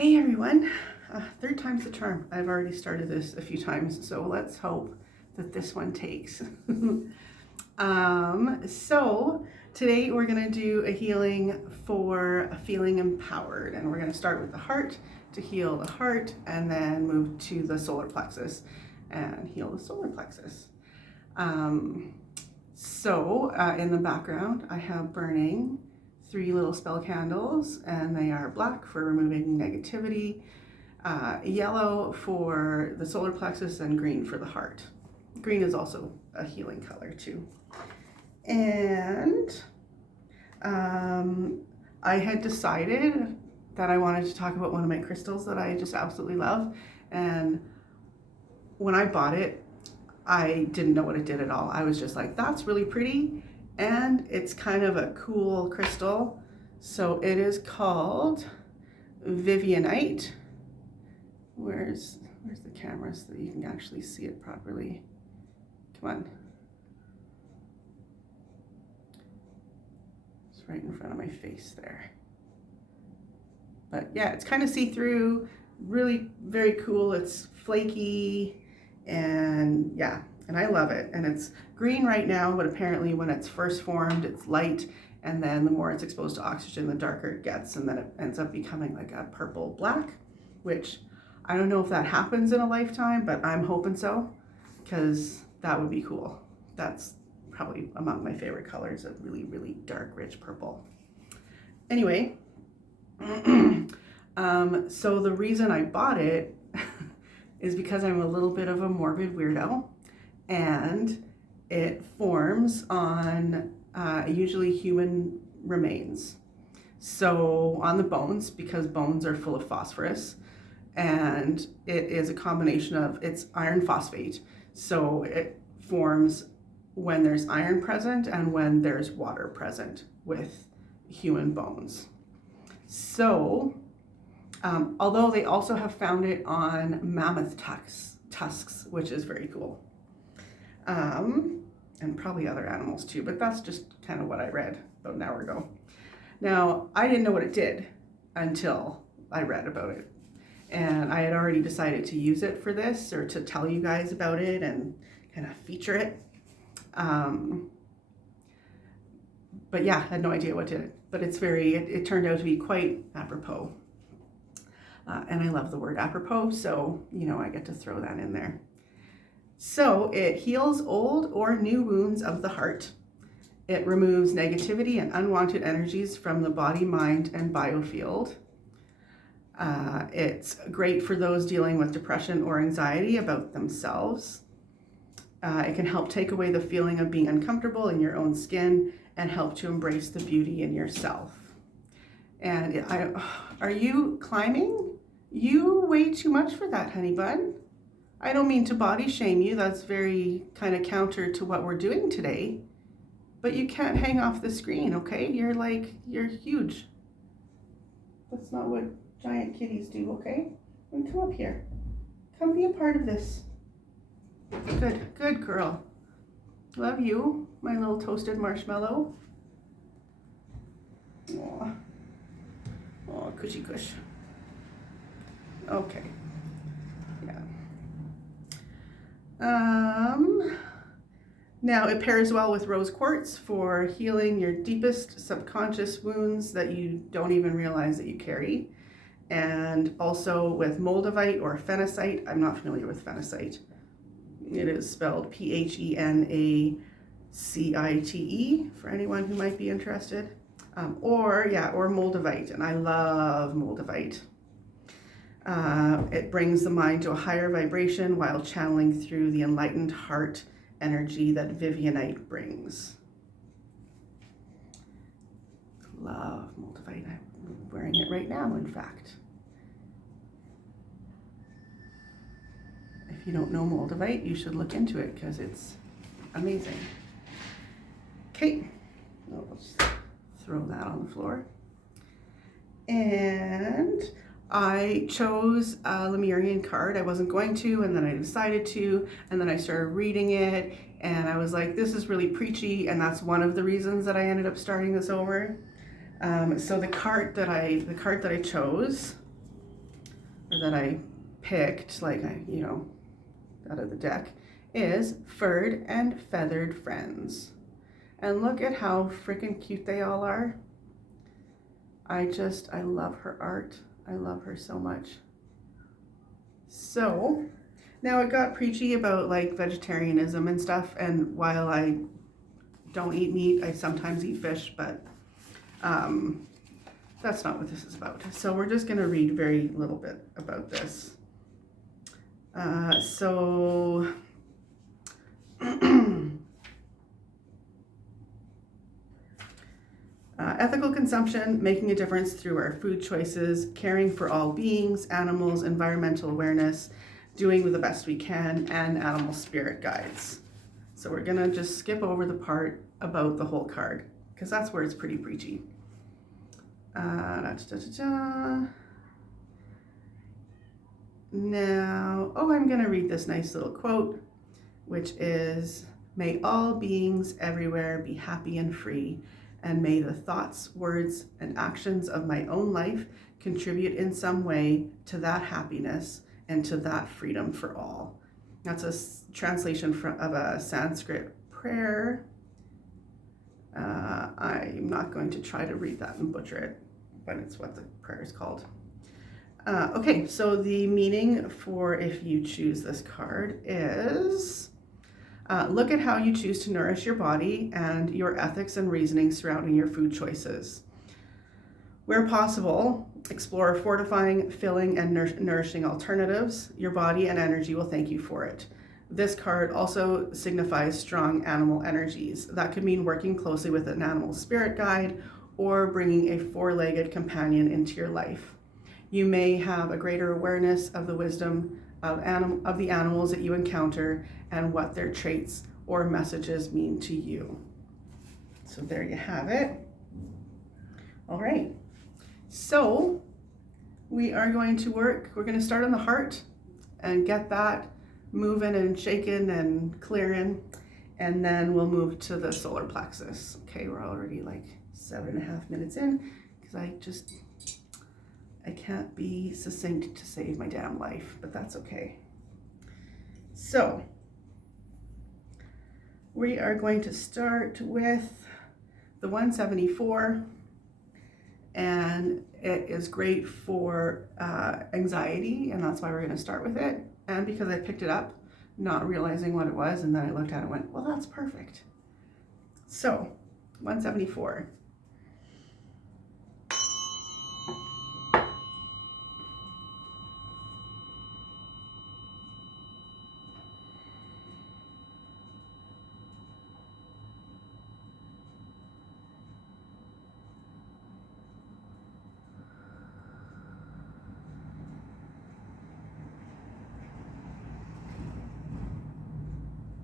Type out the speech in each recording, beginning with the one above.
Hey everyone, third time's the charm. I've already started this a few times, so let's hope that this one takes. So today we're gonna do a healing for feeling empowered, and we're gonna start with the heart to heal the heart, and then move to the solar plexus and heal the solar plexus. In the background, I have burning 3 little spell candles, and they are black for removing negativity, yellow for the solar plexus, and green for the heart. Green is also a healing color too. And I had decided that I wanted to talk about one of my crystals that I just absolutely love. And when I bought it, I didn't know what it did at all. I was just like, that's really pretty. And it's kind of a cool crystal. So it is called Vivianite. Where's the camera so that you can actually see it properly? Come on. It's right in front of my face there. But yeah, it's kind of see-through, really very cool. It's flaky, and yeah, and I love it. And it's green right now, but apparently when it's first formed, it's light, and then the more it's exposed to oxygen, the darker it gets, and then it ends up becoming like a purple black, which I don't know if that happens in a lifetime, but I'm hoping so, because that would be cool. That's probably among my favorite colors, a really, really dark, rich purple. Anyway, so the reason I bought it is because I'm a little bit of a morbid weirdo, and it forms on usually human remains. So on the bones, because bones are full of phosphorus, and it is a combination of, it's iron phosphate. So it forms when there's iron present and when there's water present with human bones. So, although they also have found it on mammoth tusks, which is very cool. And probably other animals too, but that's just kind of what I read about an hour ago. Now, I didn't know what it did until I read about it. And I had already decided to use it for this, or to tell you guys about it and kind of feature it. But yeah, I had no idea what did it. But it turned out to be quite apropos. And I love the word apropos, so, I get to throw that in there. So it heals old or new wounds of the heart. It removes negativity and unwanted energies from the body, mind, and biofield. It's great for those dealing with depression or anxiety about themselves. It can help take away the feeling of being uncomfortable in your own skin and help to embrace the beauty in yourself. And are you climbing? You weigh too much for that, honey bun. I don't mean to body shame you. That's very kind of counter to what we're doing today. But you can't hang off the screen, okay? You're huge. That's not what giant kitties do, okay? And come up here. Come be a part of this. Good girl. Love you, my little toasted marshmallow. Aw. Oh, cushy cush. Okay. Yeah. Now it pairs well with rose quartz for healing your deepest subconscious wounds that you don't even realize that you carry. And also with moldavite or phenacite. I'm not familiar with phenacite. It is spelled Phenacite for anyone who might be interested. Or moldavite, and I love moldavite. It brings the mind to a higher vibration while channeling through the enlightened heart energy that Vivianite brings. Love moldavite. I'm wearing it right now, in fact. If you don't know moldavite, you should look into it because it's amazing. Okay, I'll just throw that on the floor. And I chose a Lemurian card. I wasn't going to, and then I decided to, and then I started reading it, and I was like, this is really preachy, and that's one of the reasons that I ended up starting this over. So the card that I chose or that I picked, like out of the deck, is Furred and Feathered Friends. And look at how freaking cute they all are. I love her art. I love her so much. So now it got preachy about like vegetarianism and stuff, and while I don't eat meat, I sometimes eat fish, but that's not what this is about. So we're just gonna read very little bit about this. Ethical consumption, making a difference through our food choices, caring for all beings, animals, environmental awareness, doing the best we can, and animal spirit guides. So we're gonna just skip over the part about the whole card, because that's where it's pretty preachy. Now, I'm gonna read this nice little quote, which is, "May all beings everywhere be happy and free, and may the thoughts, words, and actions of my own life contribute in some way to that happiness and to that freedom for all." That's a translation of a Sanskrit prayer. I'm not going to try to read that and butcher it, but it's what the prayer is called. Okay, so the meaning for if you choose this card is, look at how you choose to nourish your body and your ethics and reasoning surrounding your food choices. Where possible, explore fortifying, filling, and nourishing alternatives. Your body and energy will thank you for it. This card also signifies strong animal energies. That could mean working closely with an animal spirit guide or bringing a four-legged companion into your life. You may have a greater awareness of the wisdom of the animals that you encounter and what their traits or messages mean to you. So there you have it. All right. So we are going to we're going to start on the heart and get that moving and shaking and clearing, and then we'll move to the solar plexus. Okay, we're already like 7.5 minutes in because I can't be succinct to save my damn life, but that's okay. So we are going to start with the 174, and it is great for anxiety, and that's why we're going to start with it. And because I picked it up, not realizing what it was, and then I looked at it and went, well, that's perfect. So 174.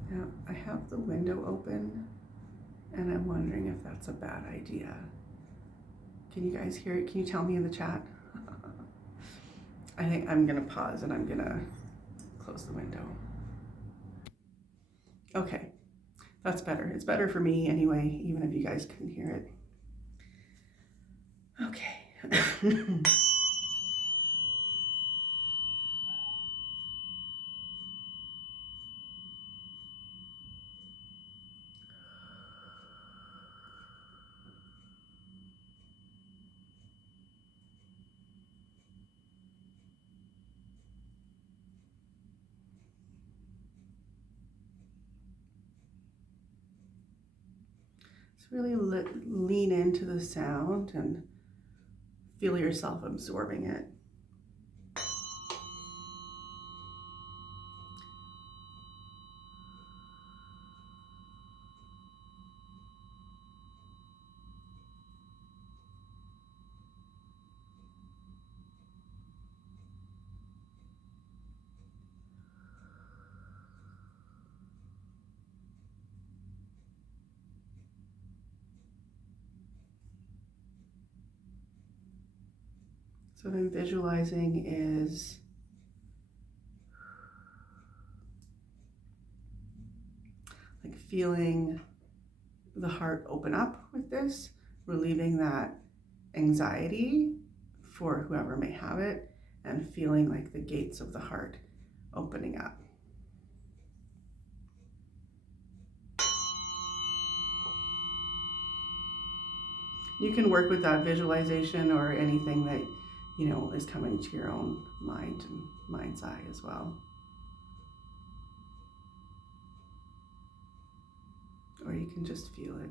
Now, I have the window open, and I'm wondering if that's a bad idea. Can you guys hear it? Can you tell me in the chat? I think I'm gonna pause and I'm gonna close the window. Okay, that's better. It's better for me anyway, even if you guys couldn't hear it. Okay. Just really lean into the sound and feel yourself absorbing it. So what I'm visualizing is like feeling the heart open up with this, relieving that anxiety for whoever may have it, and feeling like the gates of the heart opening up. You can work with that visualization or anything that, you know, is coming to your own mind and mind's eye as well. Or you can just feel it.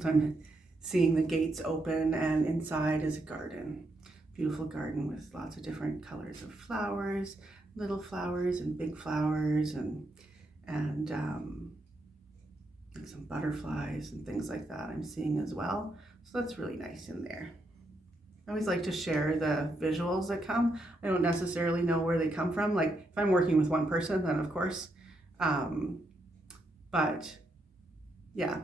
So I'm seeing the gates open, and inside is a garden. Beautiful garden with lots of different colors of flowers, little flowers and big flowers, and like some butterflies and things like that I'm seeing as well. So that's really nice in there. I always like to share the visuals that come. I don't necessarily know where they come from. Like if I'm working with one person, then of course, but yeah,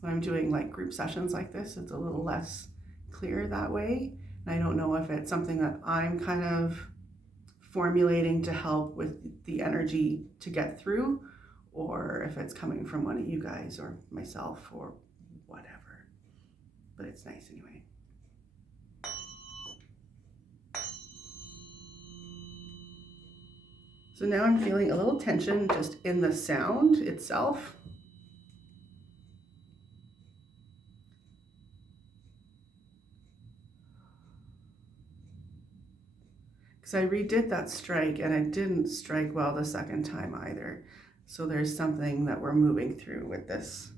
when I'm doing like group sessions like this, it's a little less clear that way. And I don't know if it's something that I'm kind of formulating to help with the energy to get through, or if it's coming from one of you guys or myself or whatever. But it's nice anyway. So now I'm feeling a little tension just in the sound itself. Because I redid that strike and it didn't strike well the second time either. So there's something that we're moving through with this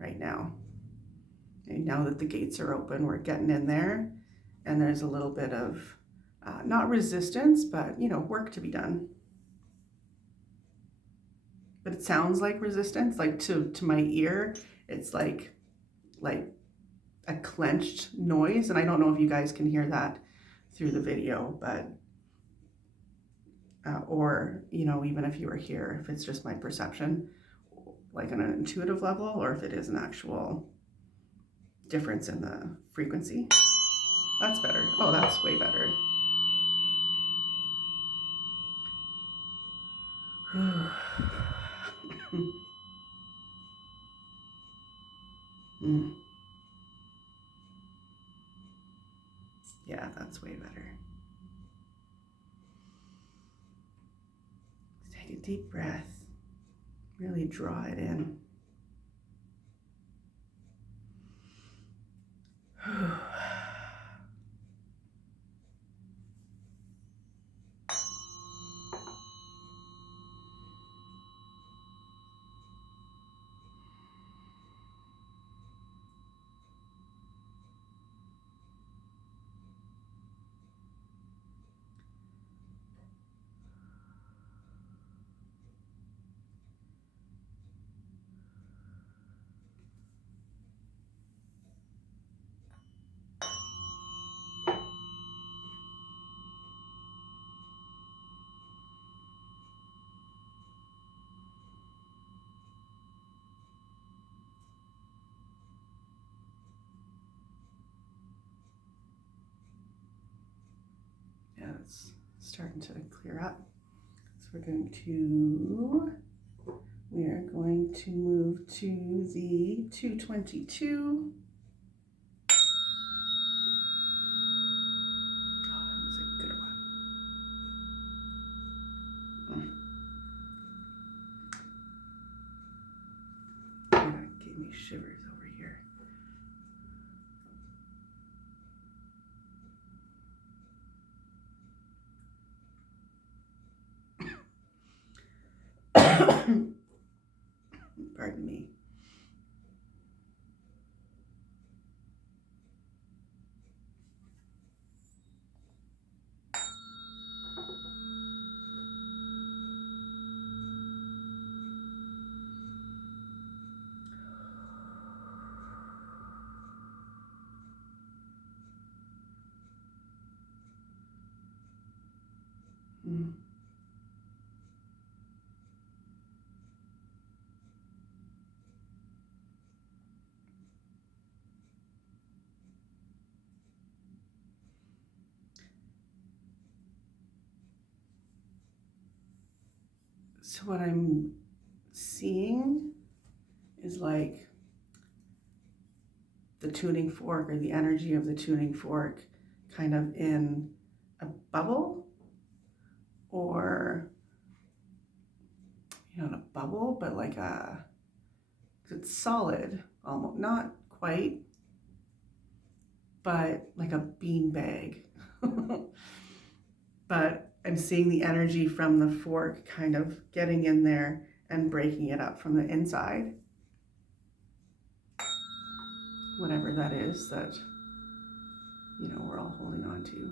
right now. And now that the gates are open, we're getting in there, and there's a little bit of not resistance, but you know, work to be done. But it sounds like resistance, like to my ear, it's like a clenched noise, and I don't know if you guys can hear that through the video, but or you know, even if you were here, if it's just my perception, like on an intuitive level, or if it is an actual difference in the frequency. That's better. Oh, that's way better. Yeah, that's way better. Take a deep breath. Really draw it in. Yeah, it's starting to clear up. So we are going to move to the 222. Oh, that was a good one. That gave me shivers over here. Pardon me. So what I'm seeing is like the tuning fork, or the energy of the tuning fork, kind of in a bubble, or not a bubble, but like it's solid, almost, not quite, but like a bean bag. But I'm seeing the energy from the fork kind of getting in there and breaking it up from the inside. Whatever that is that, we're all holding on to.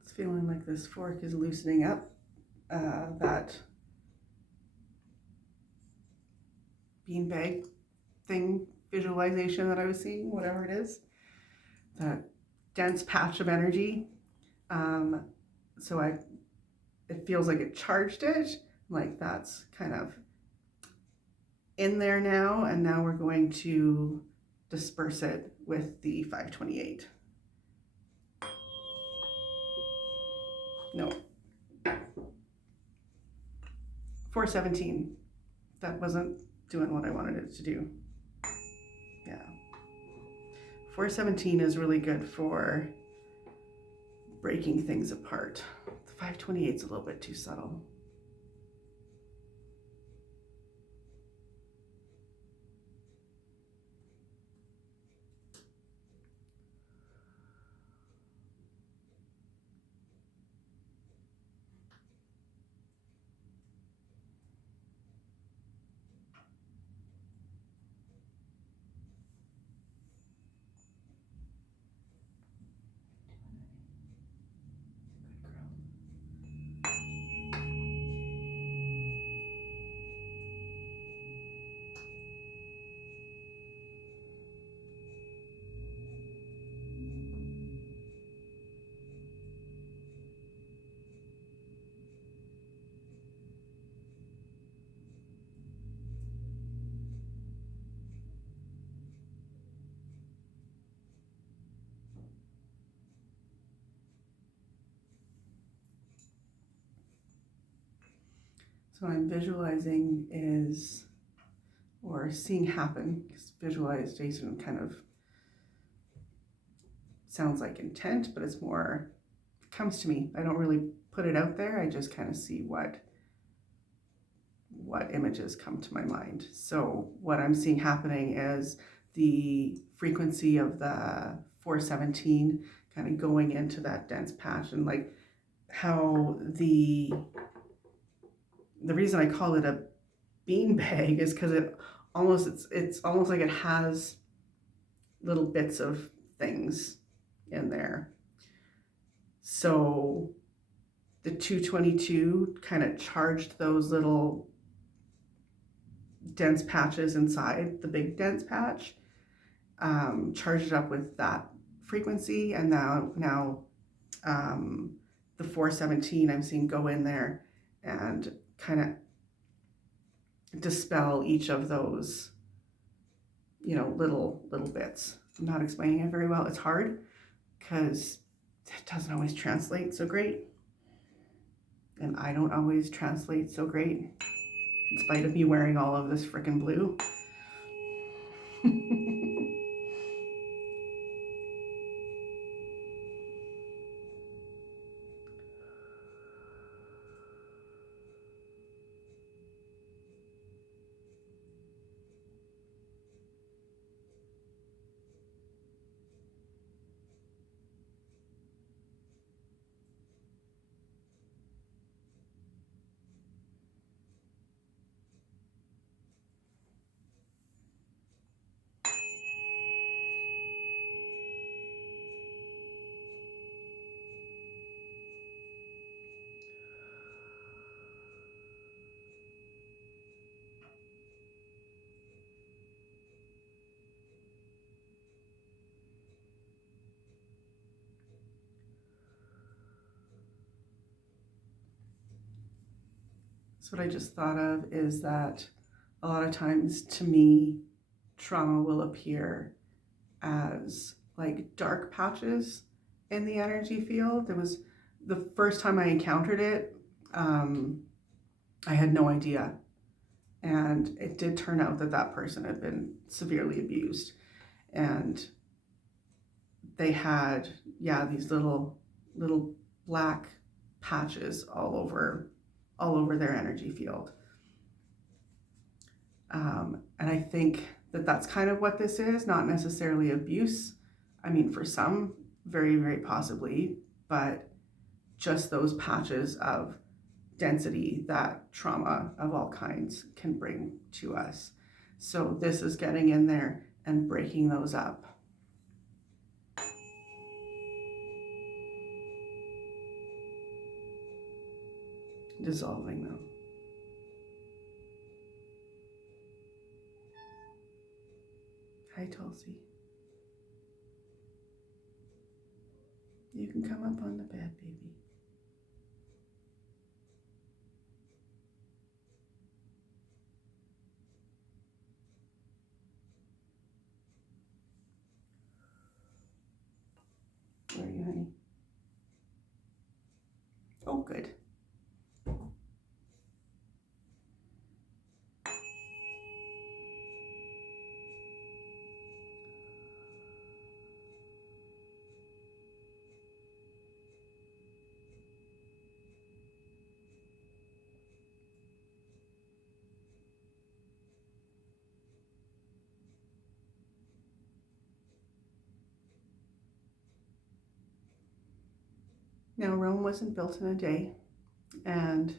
It's feeling like this fork is loosening up that beanbag thing visualization that I was seeing, whatever it is, that dense patch of energy. So it feels like it charged it, like that's kind of in there now, and now we're going to disperse it with the 528. No, 417. That wasn't doing what I wanted it to do. Yeah. 417 is really good for breaking things apart. The 528 is a little bit too subtle. So what I'm visualizing is, or seeing happen, because visualization kind of sounds like intent, but it's more, it comes to me. I don't really put it out there. I just kind of see what images come to my mind. So what I'm seeing happening is the frequency of the 417 kind of going into that dense patch, and like how the reason I call it a bean bag is because it's almost like it has little bits of things in there. So the 222 kind of charged those little dense patches inside the big dense patch, charged it up with that frequency, and now the 417 I'm seeing go in there and kind of dispel each of those, little bits. I'm not explaining it very well. It's hard because it doesn't always translate so great. And I don't always translate so great, in spite of me wearing all of this frickin' blue. So what I just thought of is that a lot of times, to me, trauma will appear as like dark patches in the energy field. It was the first time I encountered it, I had no idea. And it did turn out that that person had been severely abused. And they had, these little black patches all over their energy field. And I think that that's kind of what this is, not necessarily abuse. I mean, for some, very, very possibly, but just those patches of density that trauma of all kinds can bring to us. So this is getting in there and breaking those up. Dissolving them. Hi, Tulsi. You can come up on the bed, baby. Where are you, honey? Oh, good. Now, Rome wasn't built in a day, and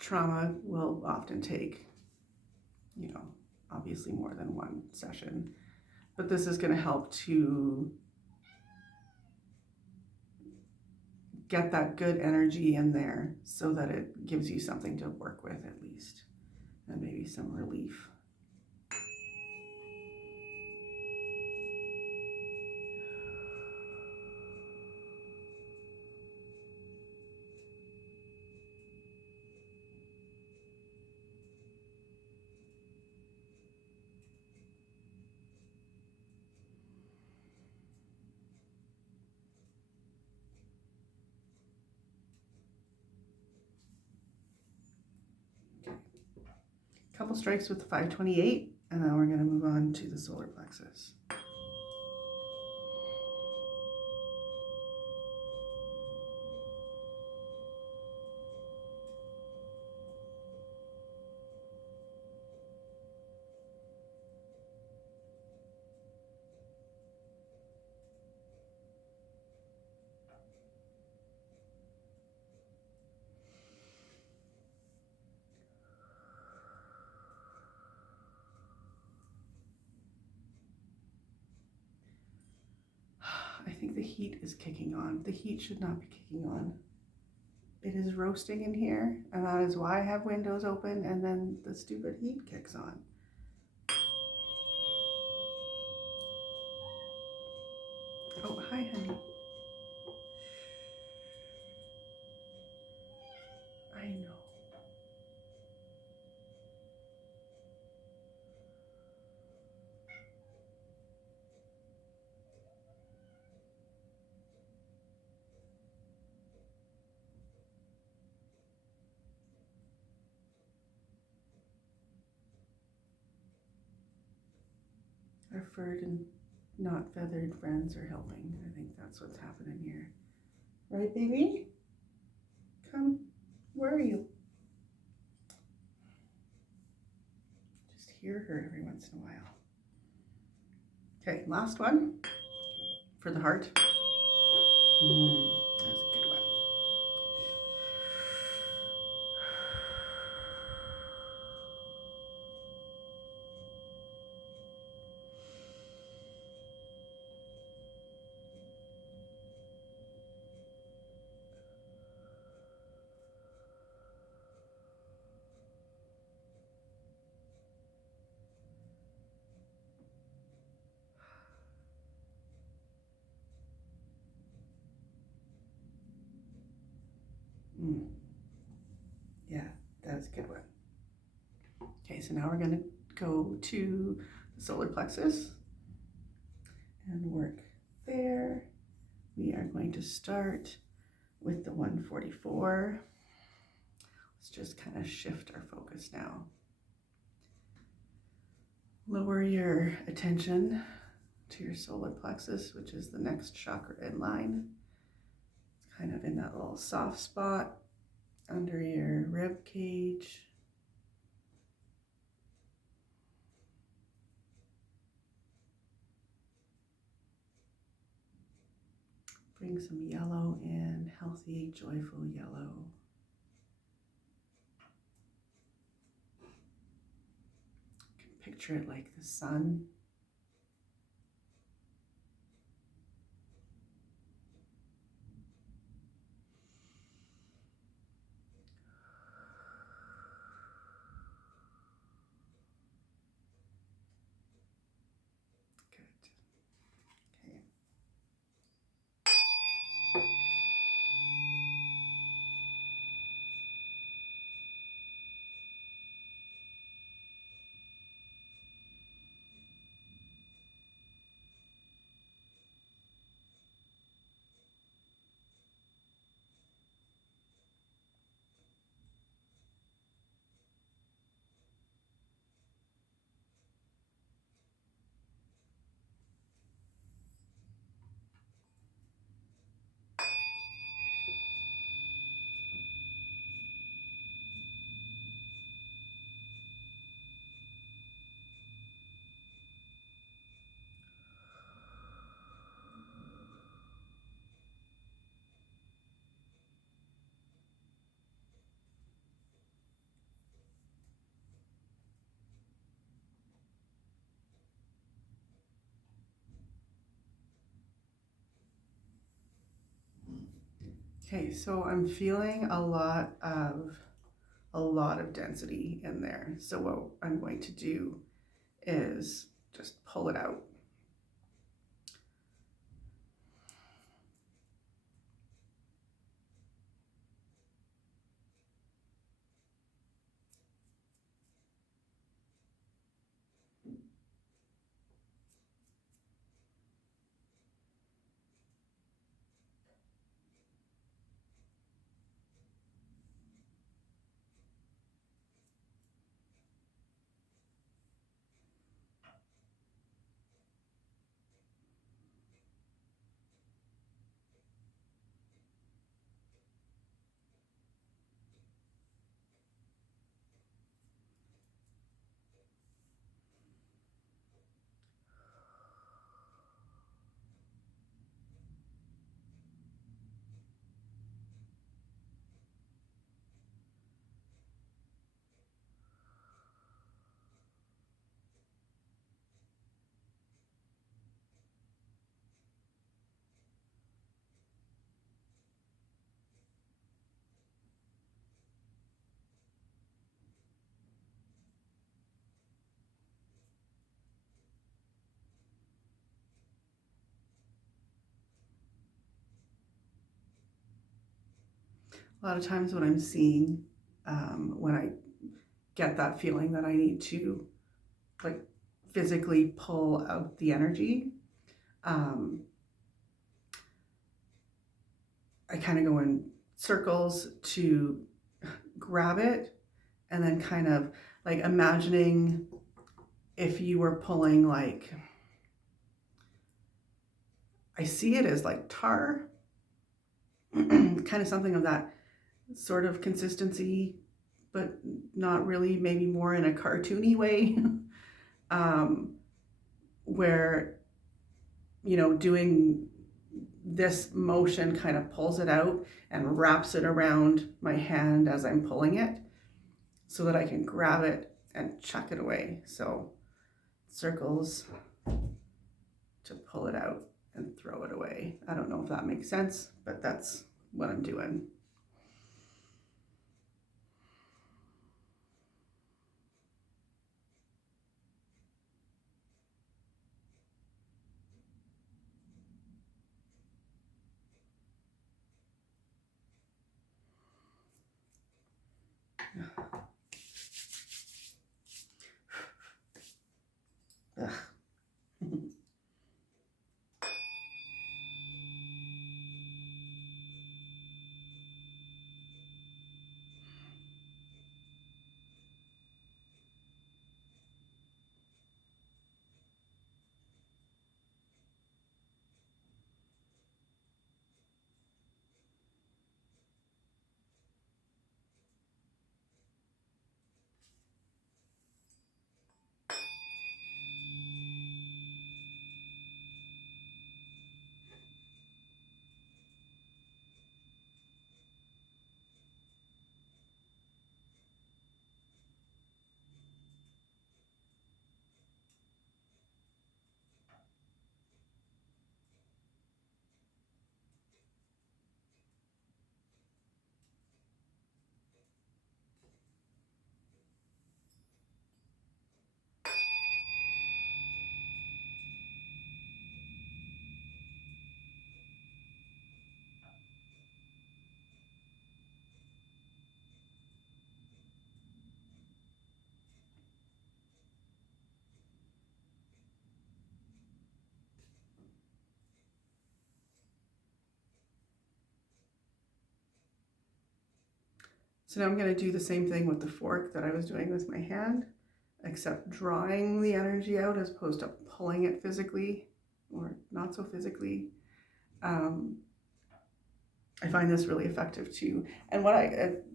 trauma will often take, obviously more than one session. But this is going to help to get that good energy in there so that it gives you something to work with at least, and maybe some relief. Couple strikes with the 528, and then we're going to move on to the solar plexus. I think the heat is kicking on. The heat should not be kicking on. It is roasting in here, and that is why I have windows open, and then the stupid heat kicks on. Oh, hi, honey. I know. Our furred and not feathered friends are helping. I think that's what's happening here. Right, baby? Come. Where are you? Just hear her every once in a while. Okay, last one for the heart. That's a good one. Yeah, that's a good one. Okay, so now we're going to go to the solar plexus and work there. We are going to start with the 144. Let's just kind of shift our focus now. Lower your attention to your solar plexus, which is the next chakra in line. It's kind of in that little soft spot under your rib cage. Bring some yellow in, healthy, joyful yellow. You can picture it like the sun. Good. Okay. Okay, so I'm feeling a lot of density in there. So what I'm going to do is just pull it out. A lot of times what I'm seeing when I get that feeling that I need to like physically pull out the energy, I kind of go in circles to grab it, and then kind of like imagining if you were pulling like I see it as like tar, kind of something of that sort of consistency, but not really, maybe more in a cartoony way, um, where, doing this motion kind of pulls it out and wraps it around my hand as I'm pulling it so that I can grab it and chuck it away. So circles to pull it out and throw it away. I don't know if that makes sense, but that's what I'm doing. Ugh. So now I'm going to do the same thing with the fork that I was doing with my hand, except drawing the energy out as opposed to pulling it physically or not so physically. Um, I find this really effective too. And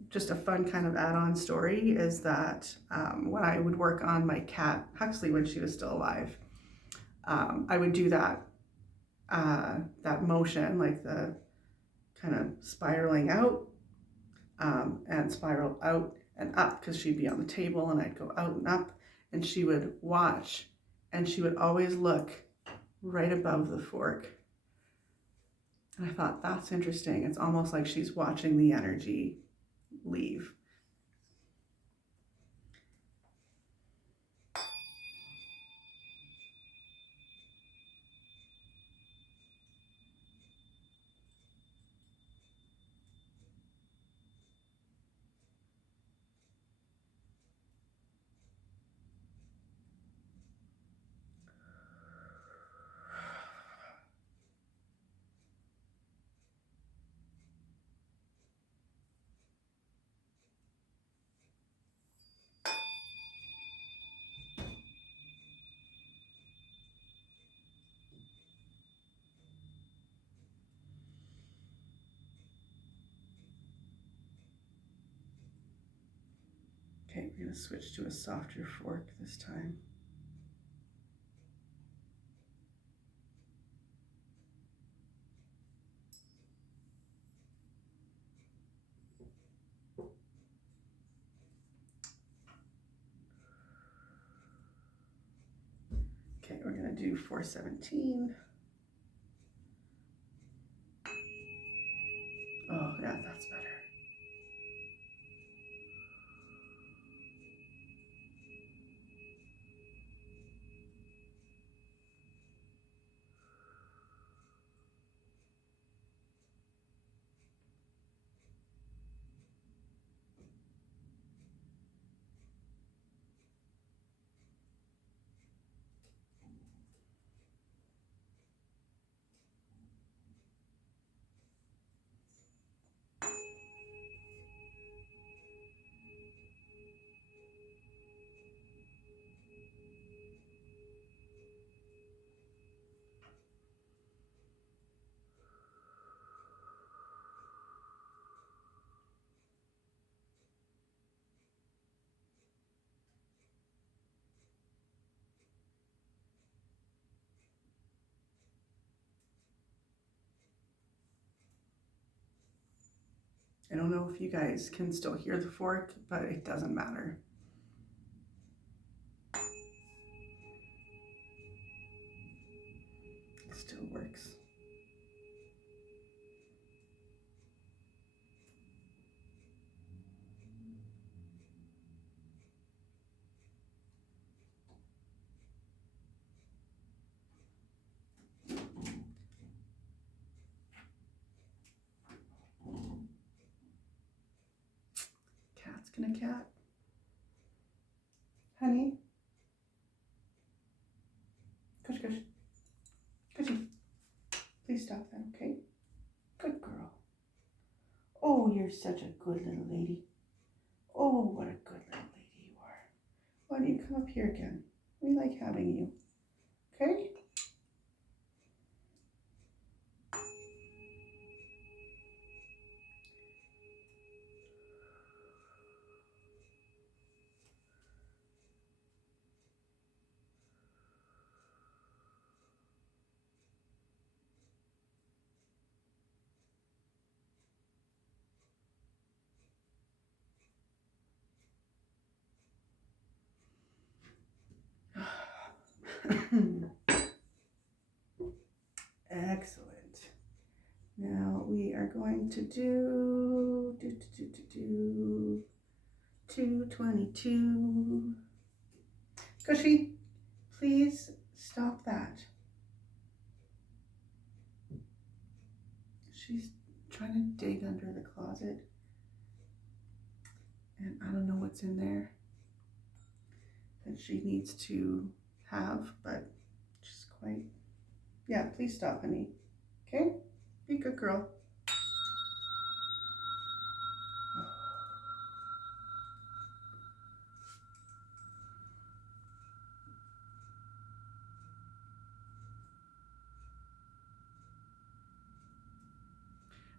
just a fun kind of add-on story is that when I would work on my cat Huxley when she was still alive, I would do that motion, like the kind of spiraling out and spiral out and up, because she'd be on the table and I'd go out and up, and she would watch, and she would always look right above the fork. And I thought, that's interesting. It's almost like she's watching the energy leave. Okay, we're going to switch to a softer fork this time. Okay, we're going to do 417. Oh, yeah, that's better. I don't know if you guys can still hear the fork, but it doesn't matter. It still works. Cat's gonna cat. Honey. Kush, kush. Cushy. Please stop that, okay? Good girl. Oh, you're such a good little lady. Oh, what a good little lady you are. Why don't you come up here again? We like having you. Okay? Excellent. Now we are going to do 222. Cushy, please stop that. She's trying to dig under the closet, and I don't know what's in there that she needs to have, but she's quite... Yeah, please stop, honey. Okay? Be a good girl.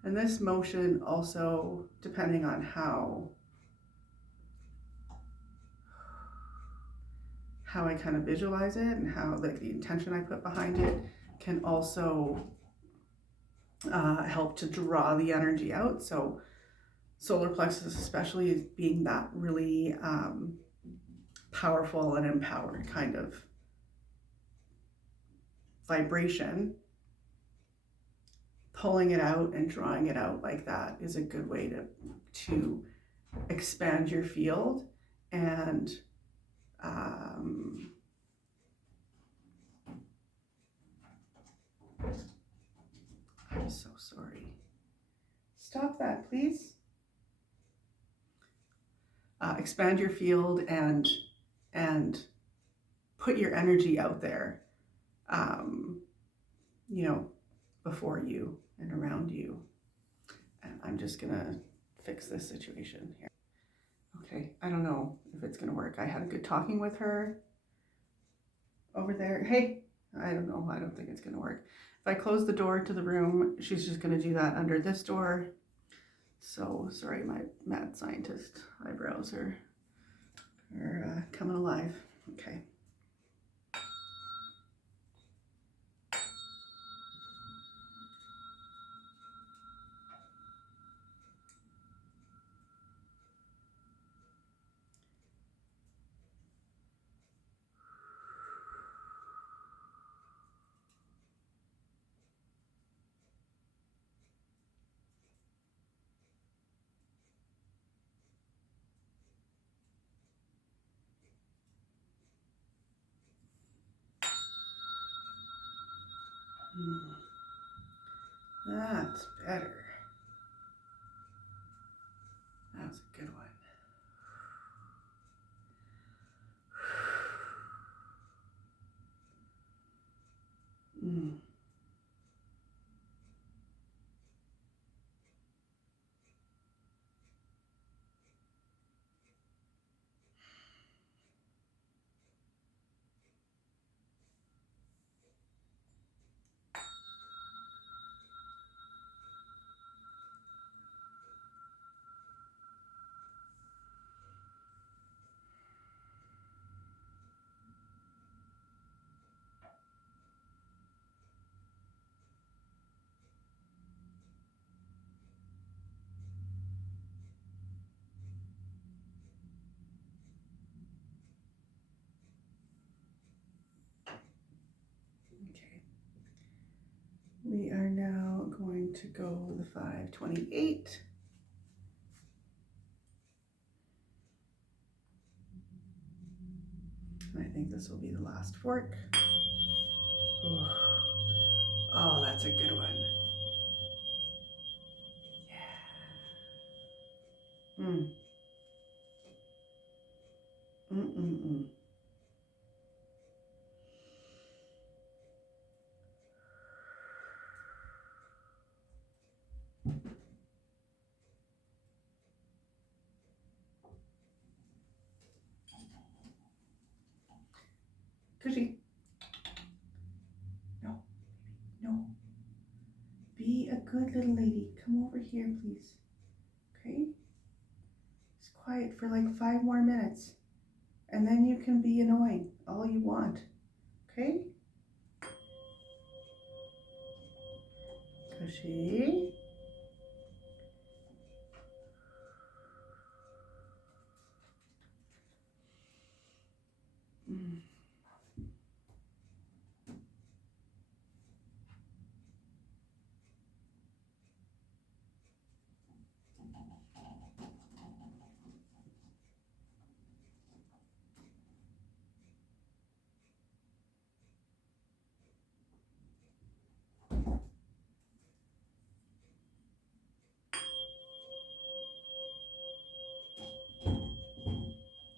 And this motion also, depending on how I kind of visualize it and how like the intention I put behind it, can also help to draw the energy out. So solar plexus especially is being that really powerful and empowered kind of vibration. Pulling it out and drawing it out like that is a good way to expand your field. And I'm so sorry. Stop that, please. Expand your field and put your energy out there, you know, before you and around you. And I'm just gonna fix this situation here. Okay, I don't know if it's gonna work. I had a good talking with her over there. Hey, I don't know, I don't think it's gonna work. If I close the door to the room, she's just gonna do that under this door. So sorry, my mad scientist eyebrows are coming alive. Okay. That's better. That was a good one. going to go the 528. And I think this will be the last fork. Oh, that's a good one. Yeah. Mm-mm-mm. Cushy. No, no. Be a good little lady. Come over here, please. Okay? Just quiet for like 5 more minutes. And then you can be annoying all you want. Okay? Cushy. Mm.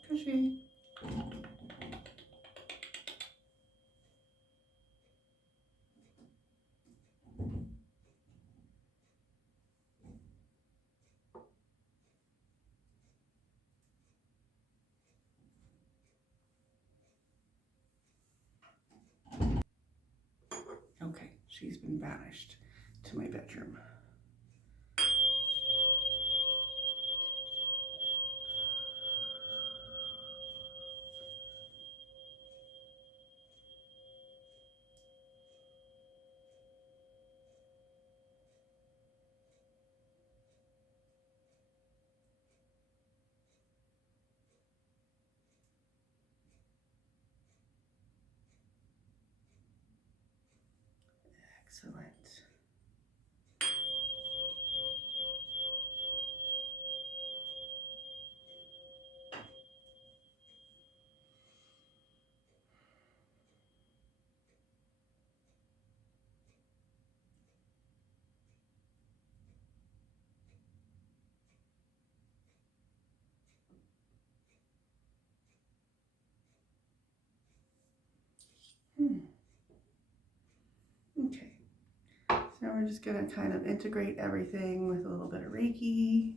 Cushy. Okay, she's been banished to my bedroom. Excellent. Okay. So now we're just going to kind of integrate everything with a little bit of Reiki.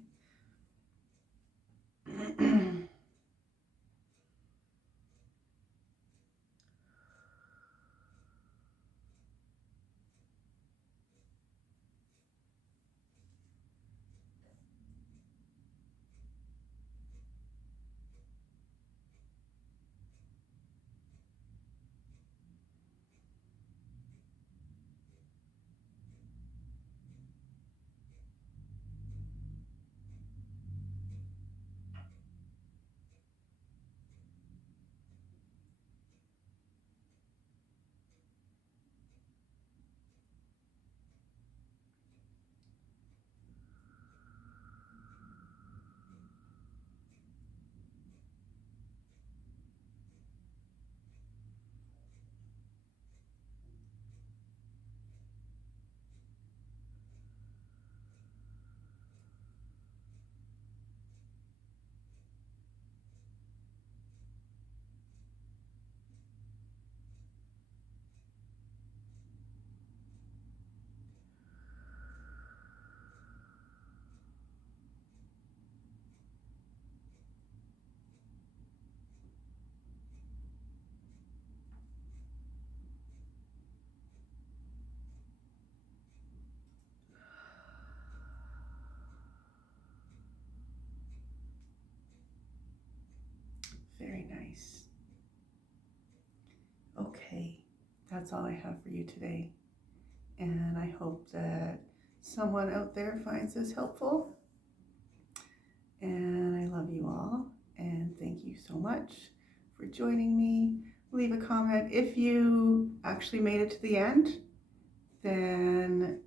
Very nice. Okay, that's all I have for you today. And I hope that someone out there finds this helpful. And I love you all. And thank you so much for joining me. Leave a comment. If you actually made it to the end, then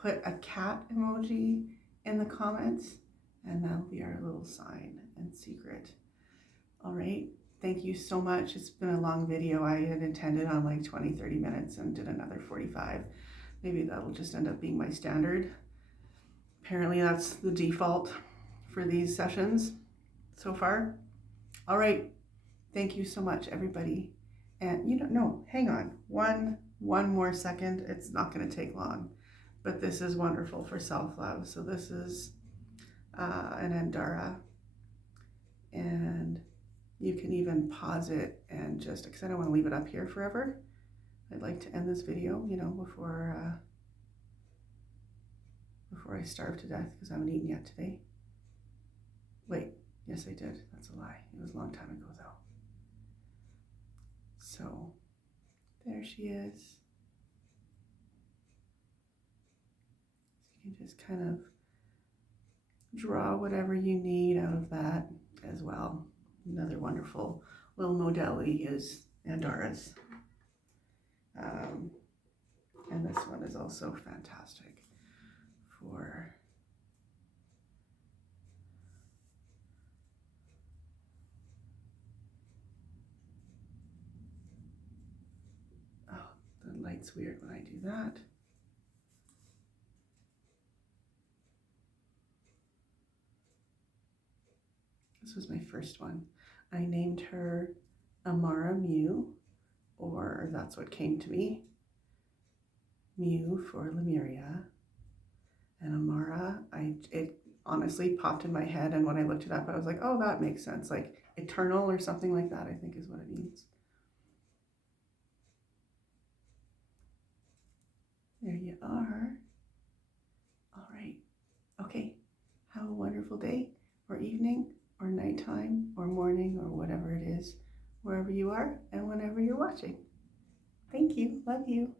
put a cat emoji in the comments, and that'll be our little sign and secret. All right. Thank you so much. It's been a long video. I had intended on like 20-30 minutes and did another 45. Maybe that'll just end up being my standard. Apparently that's the default for these sessions so far. All right. Thank you so much, everybody. And no, hang on. One more second. It's not going to take long, but this is wonderful for self-love. So this is an Andara, and you can even pause it and just, because I don't want to leave it up here forever. I'd like to end this video, before I starve to death, because I haven't eaten yet today. Wait, yes I did. That's a lie. It was a long time ago though. So there she is. So you can just kind of draw whatever you need out of that as well. Another wonderful little modality is Andara's. And this one is also fantastic for the light's weird when I do that. This was my first one. I named her Amara Mew, or that's what came to me. Mew for Lemuria. And Amara, it honestly popped in my head, and when I looked it up, I was like, oh, that makes sense. Like eternal or something like that, I think is what it means. There you are. All right. Okay. Have a wonderful day or evening or nighttime or morning or whatever it is, wherever you are and whenever you're watching. Thank you. Love you.